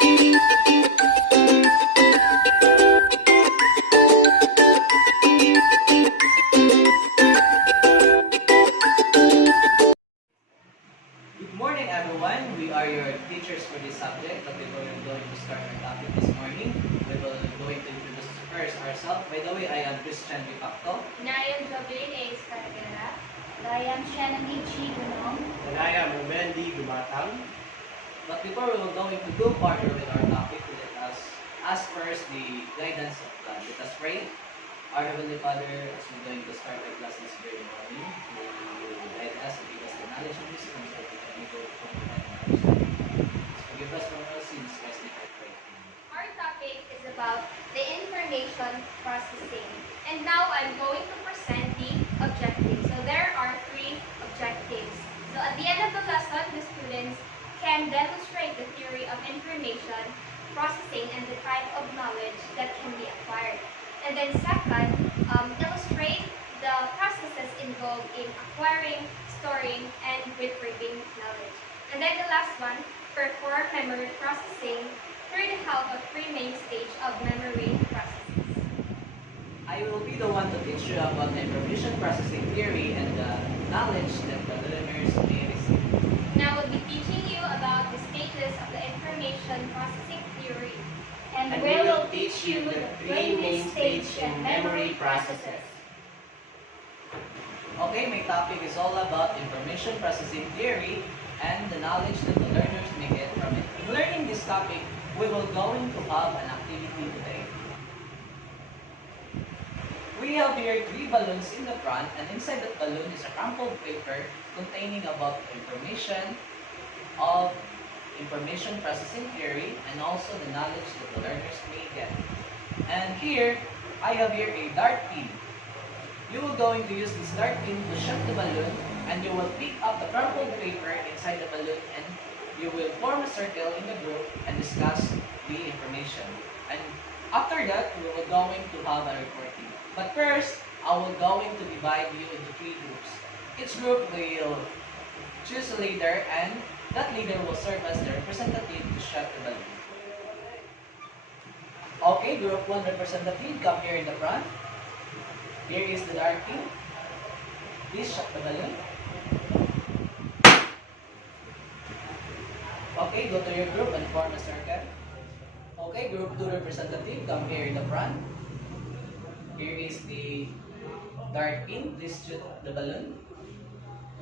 Good morning, everyone. We are your teachers for this subject, but before we're going to start our topic this morning, we will going to introduce first ourselves. By the way, I am Christian Bipacto. And I am Jovelyn A. Escargera. And I am Shannon G. Gunong. And I am Rumendi Dumatang. But before we will going to go further with our topic, let us ask first the guidance of God. Let us pray. Our Heavenly Father, as we're going to start our class this very morning, may you guide us and give us the knowledge and wisdom so that we can able to comprehend and understand. Forgive us from our sins, Christ, I pray. Amen. Our topic is about the information processing. And now I'm going to present the objectives. So there are 3 objectives. So at the end of the lesson, the students can demonstrate the theory of information processing and the type of knowledge that can be acquired. And then second, illustrate the processes involved in acquiring, storing, and retrieving knowledge. And then the last one, perform memory processing through the help of 3 main stages of memory processes. I will be the one to teach you about the information processing theory and the knowledge that the learners may receive. And I will be teaching you about the stages of the information processing theory. And we will teach you the 3 main stages in memory processes. Okay, my topic is all about information processing theory and the knowledge that the learners may get from it. In learning this topic, we will going to have an activity today. We have here 3 balloons in the front, and inside that balloon is a crumpled paper containing about information of information processing theory and also the knowledge that the learners may get. And here, I have here a dart pin. You will going to use this dart pin to shoot the balloon, and you will pick up the crumpled paper inside the balloon, and you will form a circle in the group and discuss the information. And after that, we will going to have a reporting. But first, I will going to divide you into 3 groups. Each group will choose a leader, and that leader will serve as the representative to shut the balloon. Okay, group 1 representative, come here in the front. Here is the dart pin. Please shut the balloon. Okay, go to your group and form a circle. Okay, group 2 representative, come here in the front. Here is the dart pin. Please shoot the balloon.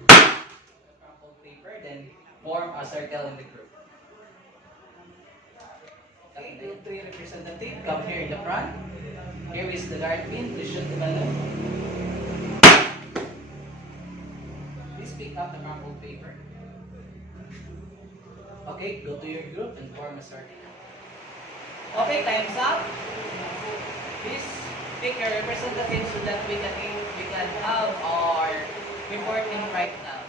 Crumpled paper, then form a circle in the group. Okay, group 3 representative, come here in the front. Here is the dart pin. Please shoot the balloon. Please pick up the crumpled paper. Okay, go to your group and form a circle. Okay, time's up. Please pick your representative so that we can have our reporting right now.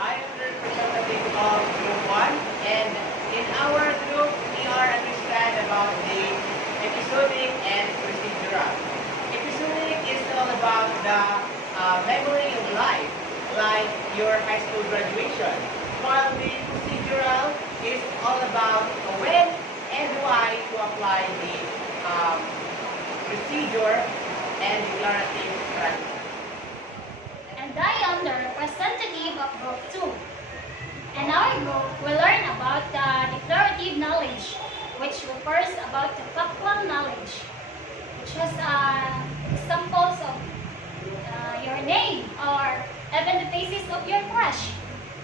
I am the representative of Group 1, and in our group, we are understand about the episodic and procedural. Episodic is all about the memory of life, like your high school graduation, while the procedural is all about when and why to apply the procedure and declarative practice. And I am the representative of Group 2. And our group will learn about the declarative knowledge, which refers about the factual knowledge, which has examples of your name or even the basis of your crush.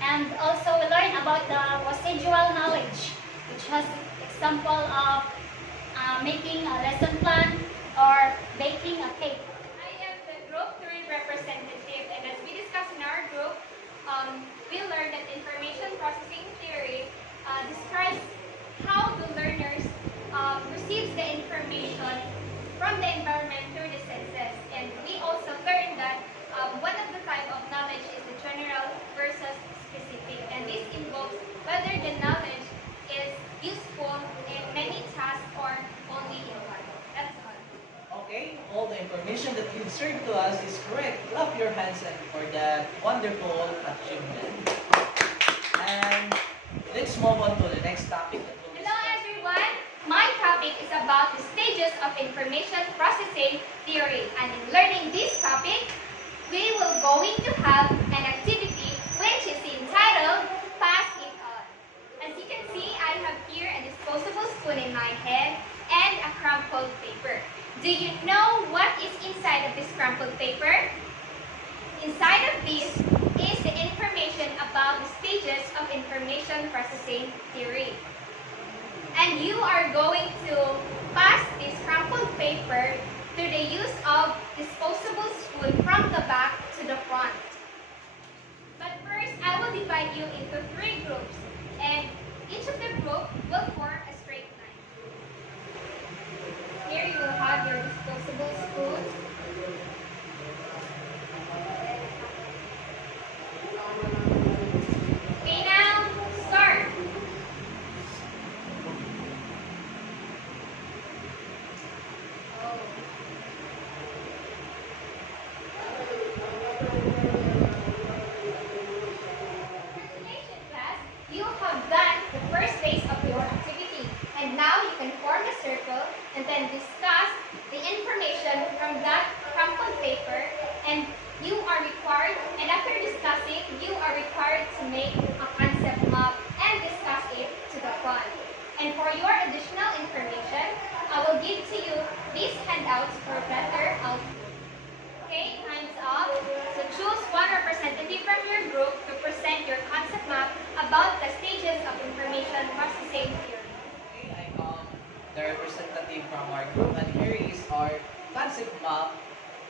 And also we learn about the procedural knowledge, which has example of making a lesson plan or baking a cake. I am the Group 3 representative, and as we discussed in our group, we learned that information processing theory describes how the learners receives the information from the environment through the senses. And we also learned that one of the type of knowledge is the general versus specific. And this involves whether the knowledge is useful in many tasks or only in one. That's all. Okay, all the information that you served to us is correct. Clap your hands for that wonderful achievement. And let's move on to the next topic that will be Hello stages of information processing theory. And in learning this topic, we will going to have an activity which is entitled Pass It On. As you can see, I have here a disposable spoon in my hand and a crumpled paper. Do you know what is inside of this crumpled paper? Inside of this is the information about the stages of information processing theory. And you are going to pass this crumpled paper through the use of disposable spoon from the back to the front. But first, I will divide you into 3 groups, and each of the group will form a straight line. Here you will have your disposable spoon. Okay, now start. Congratulations, class. You have done the first phase of your activity. And now you can form a circle and then discuss the information from that crumpled paper. And you are required, and after discussing, you are required to make a concept map and discuss it to the front. And for your additional information, I will give to you these handouts for better output. Okay, time's up. So choose one representative from your group to present your concept map about the stages of information processing theory. Okay, I the representative from our group, and here is our concept map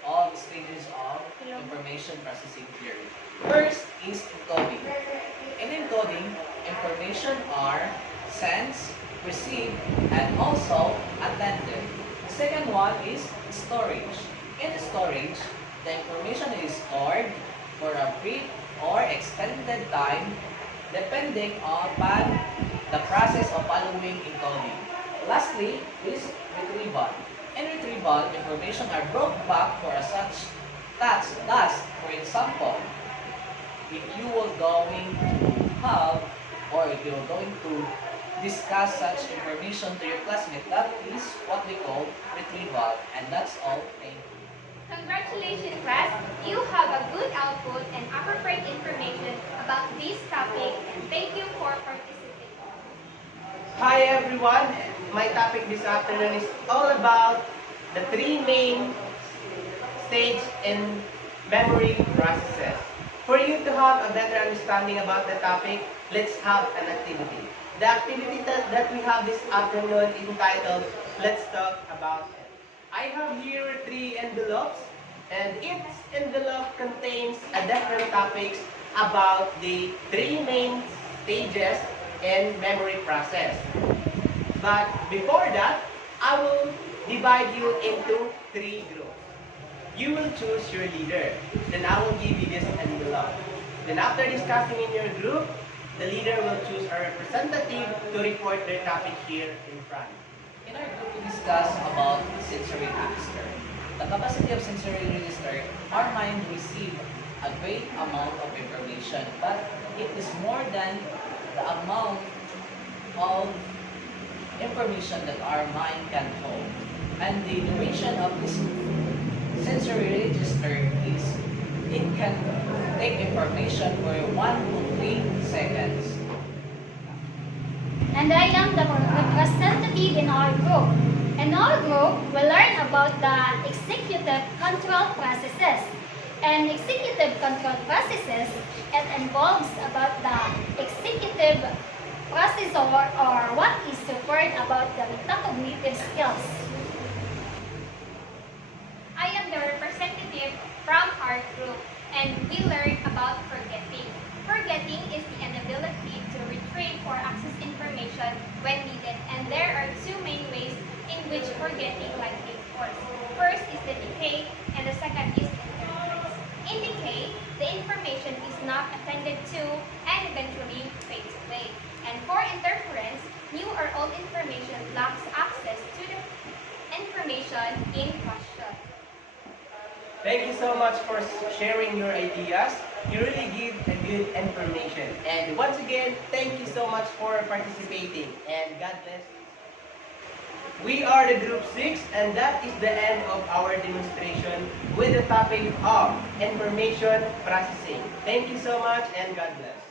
of stages of information processing theory. First is encoding. In encoding, information are sent, received, and also attended. The second one is storage. In storage, the information is stored for a brief or extended time depending upon the process of following encoding. Lastly is retrieval. In retrieval, information are brought back for a such task. Thus, for example, if you were going to have or if you're going to discuss such information to your classmate, that is what we call retrieval. And that's all. Thank you. Congratulations, class. You have a good output and appropriate information about this topic, and thank you for participating. Hi everyone, my topic this afternoon is all about the 3 main stages in memory processes. For you to have a better understanding about the topic, let's have an activity. The activity that we have this afternoon is entitled, Let's Talk About It. I have here 3 envelopes, and each envelope contains a different topics about the 3 main stages in memory process. But before that, I will divide you into 3 groups. You will choose your leader. Then I will give you this envelope. Then after discussing in your group, the leader will choose a representative to report their topic here in front. In our group, we discuss about sensory register. The capacity of sensory register, our mind receives a great amount of information, but it is more than the amount of information that our mind can hold. And the duration of this sensory register is, it can take information for 1 to 3 seconds. And I am the representative in our group. In our group, we learn about the executive control processes. And executive control processes, it involves about the executive processor or what is referred about the metacognitive skills. I am the representative from our group, and we learn about forgetting. Forgetting is the inability to retrieve or access information when needed, and there are 2 main ways in which forgetting like takes course. First is the decay, and the second is interference. In decay, the information is not attended to and eventually fades away. And for interference, new or old information lacks access to the information in question. Thank you so much for sharing your ideas. You really give a good information. And once again, thank you so much for participating. And God bless you. We are the Group 6, and that is the end of our demonstration with the topic of information processing. Thank you so much, and God bless.